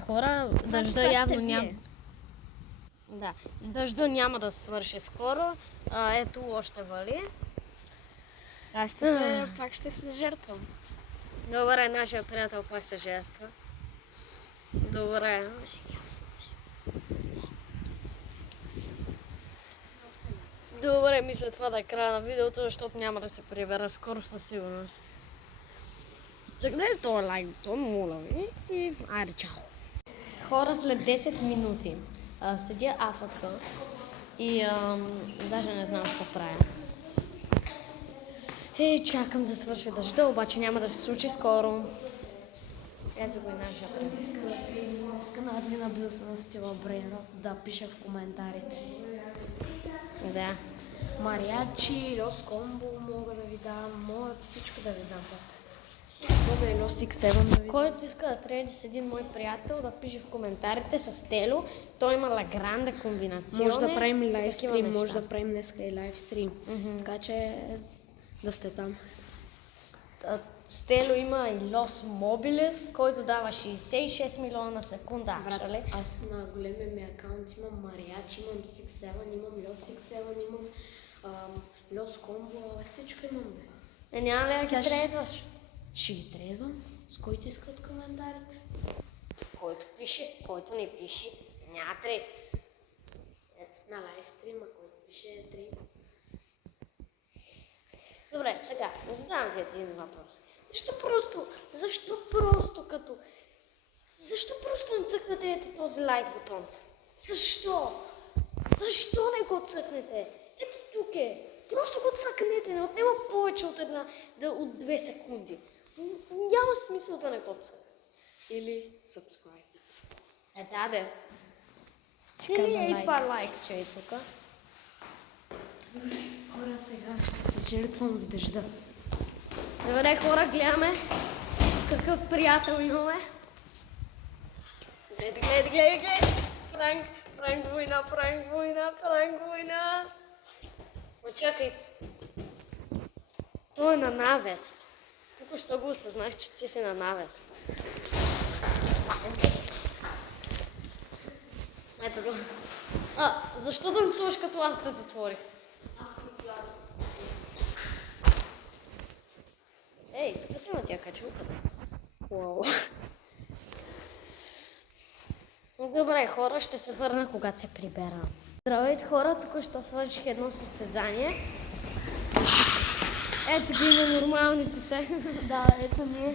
Хора, дъжда явно няма. Да, дъжда няма да свърши скоро. Ето още вали. Аз пак ще се жертвам. Добре, нашия приятел пак се жертва. Добре. Добре, мисля това да е края на видеото, защото няма да се прибера скоро със сигурност. Цъкнете този лайк бутон, моля ви, и айде, чао! Хора, след 10 минути седя АФК и даже не знам какво правя. И чакам да свърши дъжда, обаче няма да се случи скоро. Ето го и нашия приятел. Днеска на админа бил се на Стила Брейно да пише в коментарите. Да. Мариачи, Лос Комбо мога да ви дам, могат всичко да ви дам. Мога и Лос X7 да ви дам. Който иска да трейди с един мой приятел, да пише в коментарите с Тело. Той има лагранда комбинационе. Може да правим лайвстрим, такива може неща. да правим днеска и лайвстрим. Така че да сте там. Стело има и Лос Мобилес, който дава 66 милиона на секунда. Actually. Аз на големия ми акаунт имам Мариачи, имам Six7, имам Лос X7, имам Лос Комбо, всичко имам. Няма ли да Сега ги трейдваш? Ще ги трейдвам. С който иска от коментарите. Който пише, който не пише, няма трейд. Ето на лайвстрима, който пише трейд. Добре, сега, задавам ви един въпрос. Защо просто не цъкнете ето този лайк бутон? Защо? Защо не го цъкнете? Ето тук е. Просто го цъкнете, не отнема повече от 2 секунди. Няма смисъл да не го цъкнете. Или subscribe. Да. Че каза Или и лайк. това лайкче е тук. Хора, сега ще се жертвам в дъжда. Добре, хора, гледаме какъв приятел имаме. Гледай. Пранк война. Очакай. Той е на навес. Току-що го осъзнах, че ти си на навес. Ето го. Защо да танцуваш като аз да затворих? Ей, скъси на тя качулката. Уау. Добре, хора, ще се върна, когато се прибера. Здравейте, хора, току-що свърших едно състезание. Ето ги на нормалниците. Да, ето ние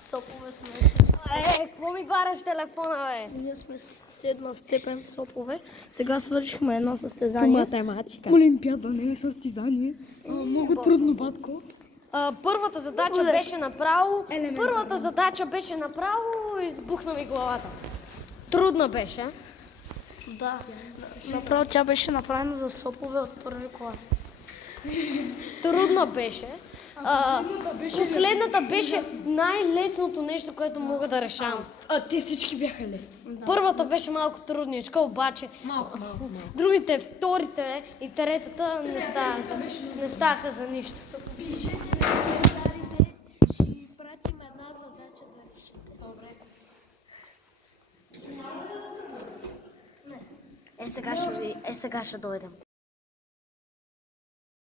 сопове сме. Какво ми бараш телефона, бе? Ние сме с 7 степен сопове. Сега свършихме едно състезание. Математика. Олимпиада не е състезание. Много трудно, батко. Първата задача беше направо и избухна ми главата. Трудна беше. Да, направо тя беше направена за сопове от първи клас. Трудна беше. Последната беше най-лесното нещо, което мога да решавам. Те всички бяха лесни. Първата беше малко трудничка, обаче Малко. другите, вторите и третата не ставаха за нищо. Пишете в коментарите, ще ви пратим една задача да решите. Добре. Сега ще дойдем.